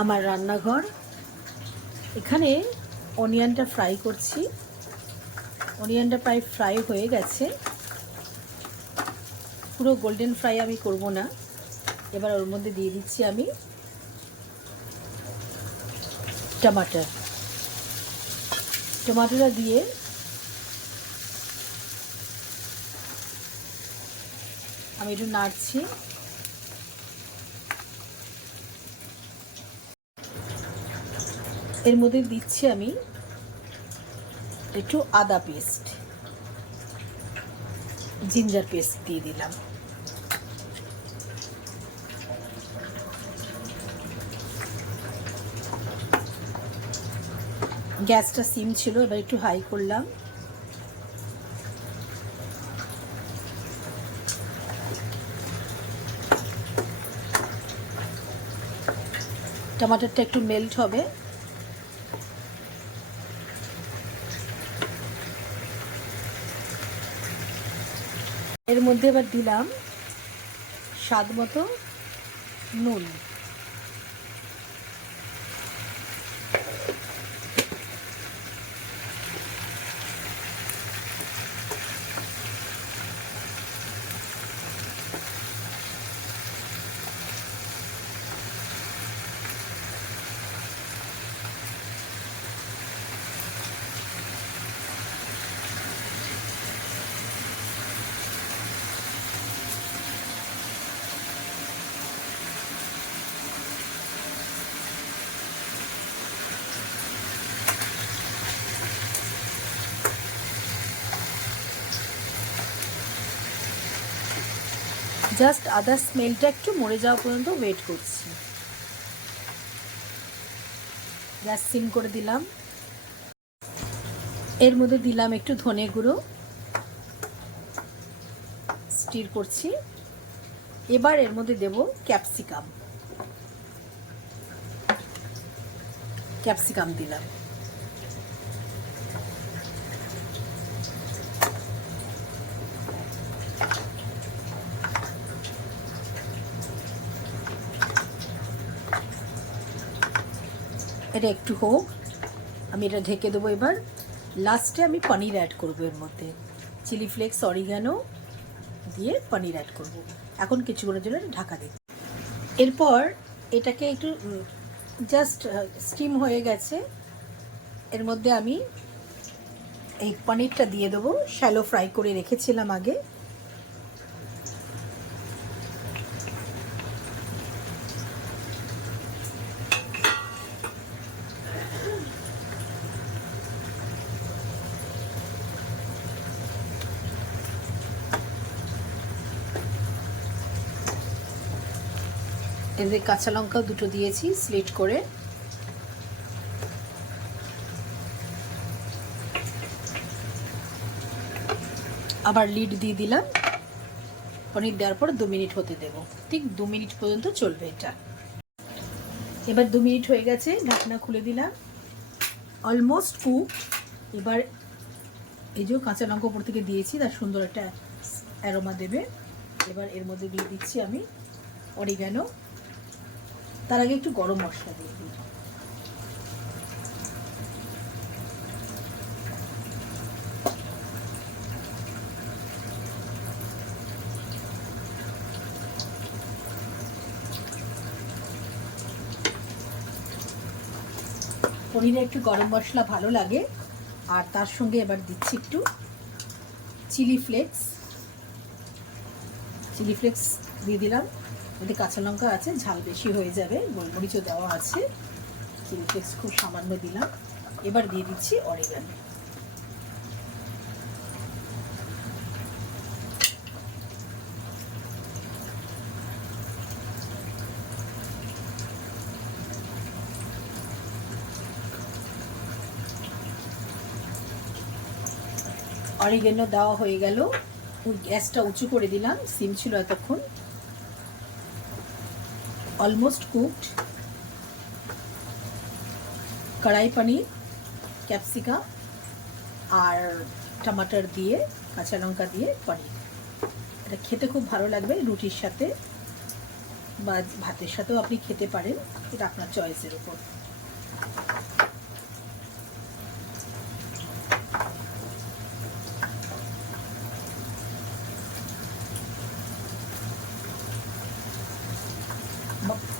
আমার রান্নাঘর। এখানে অনিয়নটা ফ্রাই করছি। অনিয়নটা প্রায় ফ্রাই হয়ে গেছে, পুরো গোল্ডেন ফ্রাই আমি করব না। এবার ওর মধ্যে দিয়ে দিচ্ছি আমি টমাটোটা দিয়ে আমি একটু নাড়ছি। এর মধ্যে দিচ্ছি আমি একটু আদা পেস্ট, জিঞ্জার পেস্ট দিয়ে দিলাম। গ্যাসটা সিম ছিল, এবার একটু হাই করলাম। টমাটোরটা একটু মেল্ট হবে। এর মধ্যে এবার দিলাম স্বাদ মতো নুন। জাস্ট আদার স্মেলটা একটু মরে যাওয়া পর্যন্ত ওয়েট করছি। গ্যাস সিম করে দিলাম। এর মধ্যে দিলাম একটু ধনে গুঁড়ো, স্টির করছি। এবার এর মধ্যে দেব ক্যাপসিকাম দিলাম। এটা একটু হোক, আমি এটা ঢেকে দেবো। এবার লাস্টে আমি পনির অ্যাড করব, এর মধ্যে চিলি ফ্লেক্স, অরিগানো দিয়ে পনির অ্যাড করব। এখন কিছুক্ষণের জন্য ঢাকা দিই। এরপর এটাকে একটু জাস্ট স্টিম হয়ে গেছে, এর মধ্যে আমি এই পনিরটা দিয়ে দেবো। শ্যালো ফ্রাই করে রেখেছিলাম আগে। এদের কাঁচা লঙ্কা দুটো দিয়েছি স্লিট করে। আবার লিড দিয়ে দিলাম। পনির দেওয়ার পর 2 মিনিট হতে দেব। ঠিক 2 মিনিট পর্যন্ত চলবে এটা। এবার 2 মিনিট হয়ে গেছে, ঢাকনা খুলে দিলাম। Almost cook. এবার এই যে কাঁচা লঙ্কা উপর থেকে দিয়েছি, তার সুন্দর একটা অ্যারোমা দেবে। এবার এর মধ্যে দিয়ে দিচ্ছি আমি অরিগানো। তার আগে একটু গরম মশলা দিয়ে দিই। পনিরে একটু গরম মশলা ভালো লাগে। আর তার সঙ্গে এবার দিচ্ছি একটু চিলি ফ্লেক্স দিয়ে দিলাম। এতে কাঁচা লঙ্কা আছে, ঝাল বেশি হয়ে যাবে, গোলমরিচও দেওয়া আছে। চিলি ফ্লেক্স খুব সামান্য দিলাম। এবার দিয়ে দিচ্ছি অরিগানো। অরিগানো দেওয়া হয়ে গেল। গ্যাসটা উঁচু করে দিলাম, সিম ছিল এতক্ষণ। Almost cooked. কড়াই পনির, ক্যাপসিকাম আর টমাটার দিয়ে, কাঁচা লঙ্কা দিয়ে পনির। এটা খেতে খুব ভালো লাগবে রুটির সাথে। বা ভাতের সাথেও আপনি খেতে পারেন, এটা আপনার চয়েসের উপর।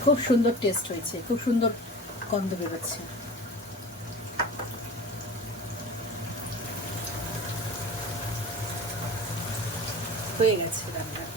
খুব সুন্দর টেস্ট হয়েছে, খুব সুন্দর গন্ধ বেরোচ্ছে। হয়ে গেছে রান্না।